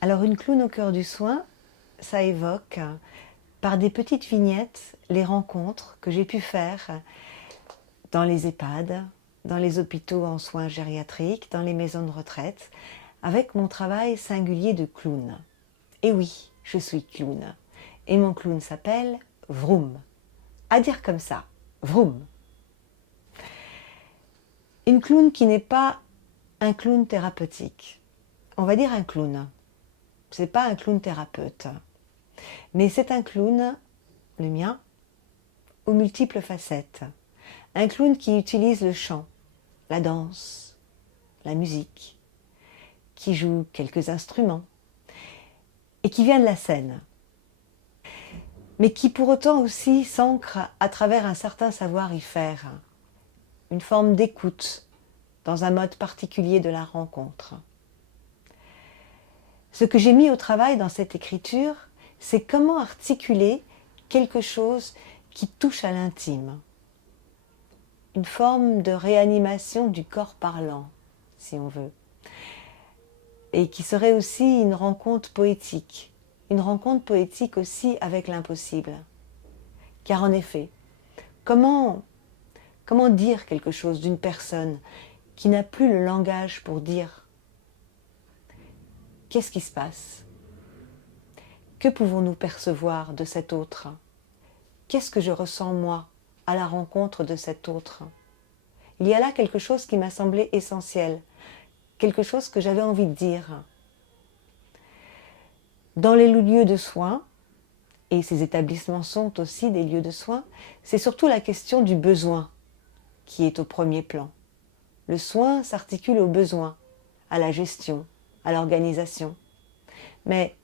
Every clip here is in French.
Alors une clown au cœur du soin, ça évoque par des petites vignettes les rencontres que j'ai pu faire dans les EHPAD, dans les hôpitaux en soins gériatriques, dans les maisons de retraite, avec mon travail singulier de clown. Et oui, je suis clown. Et mon clown s'appelle Vroom. À dire comme ça, Vroom. Une clown qui n'est pas un clown thérapeutique. On va dire un clown. C'est pas un clown thérapeute. Mais c'est un clown, le mien, aux multiples facettes. Un clown qui utilise le chant, la danse, la musique, qui joue quelques instruments et qui vient de la scène. Mais qui pour autant aussi s'ancre à travers un certain savoir-y-faire, une forme d'écoute dans un mode particulier de la rencontre. Ce que j'ai mis au travail dans cette écriture, c'est comment articuler quelque chose qui touche à l'intime. Une forme de réanimation du corps parlant, si on veut. Et qui serait aussi une rencontre poétique. Une rencontre poétique aussi avec l'impossible. Car en effet, comment dire quelque chose d'une personne qui n'a plus le langage pour dire? Qu'est-ce qui se passe? Que pouvons-nous percevoir de cet autre? Qu'est-ce que je ressens moi à la rencontre de cet autre? Il y a là quelque chose qui m'a semblé essentiel, quelque chose que j'avais envie de dire. Dans les lieux de soins, et ces établissements sont aussi des lieux de soins, c'est surtout la question du besoin qui est au premier plan. Le soin s'articule au besoin, à la gestion, à l'organisation. Mais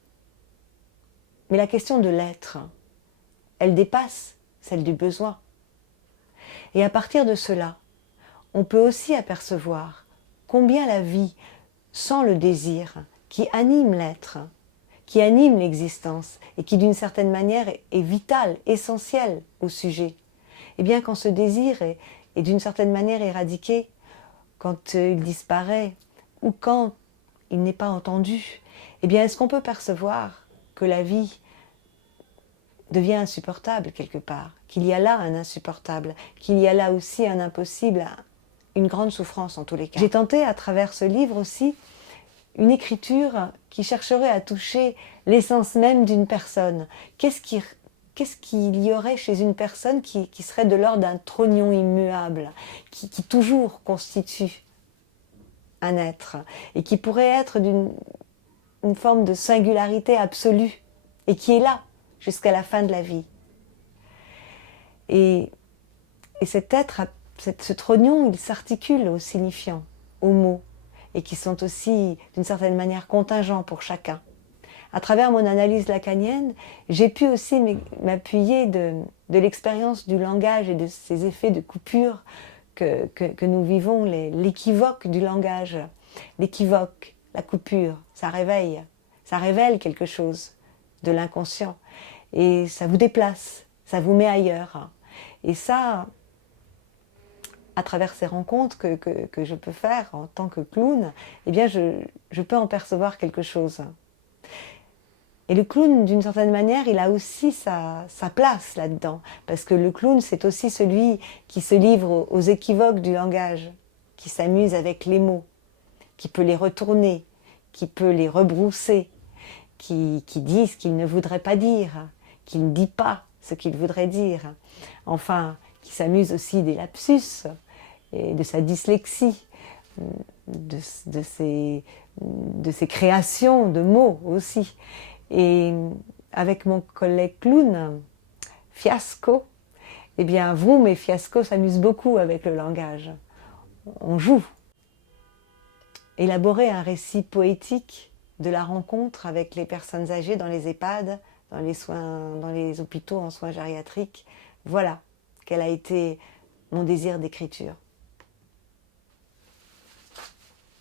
la question de l'être, elle dépasse celle du besoin. Et à partir de cela, on peut aussi apercevoir combien la vie, sans le désir, qui anime l'être, qui anime l'existence et qui d'une certaine manière est vital, essentiel au sujet, et bien quand ce désir est d'une certaine manière éradiqué, quand il disparaît ou quand il n'est pas entendu, eh bien est-ce qu'on peut percevoir que la vie devient insupportable quelque part, qu'il y a là un insupportable, qu'il y a là aussi un impossible, une grande souffrance en tous les cas. J'ai tenté à travers ce livre aussi une écriture qui chercherait à toucher l'essence même d'une personne. Qu'est-ce qu'il y aurait chez une personne qui serait de l'ordre d'un trognon immuable, qui toujours constitue un être, et qui pourrait être une forme de singularité absolue, et qui est là jusqu'à la fin de la vie. Et cet être, ce trognon, il s'articule aux signifiants, aux mots, et qui sont aussi d'une certaine manière contingents pour chacun. À travers mon analyse lacanienne, j'ai pu aussi m'appuyer de l'expérience du langage et de ces effets de coupure que nous vivons, l'équivoque du langage. L'équivoque, la coupure, ça révèle quelque chose de l'inconscient. Et ça vous déplace, ça vous met ailleurs. Et ça, à travers ces rencontres que je peux faire en tant que clown, eh bien je peux en percevoir quelque chose. Et le clown, d'une certaine manière, il a aussi sa place là-dedans. Parce que le clown, c'est aussi celui qui se livre aux équivoques du langage, qui s'amuse avec les mots, qui peut les retourner, qui peut les rebrousser, qui dit ce qu'il ne voudrait pas dire, qui ne dit pas ce qu'il voudrait dire. Enfin, qui s'amuse aussi des lapsus et de sa dyslexie, de ses créations de mots aussi. Et avec mon collègue clown, Fiasco, eh bien, Vroom et Fiasco s'amusent beaucoup avec le langage. On joue. Élaborer un récit poétique de la rencontre avec les personnes âgées dans les EHPAD, dans les hôpitaux en soins gériatriques, voilà quel a été mon désir d'écriture.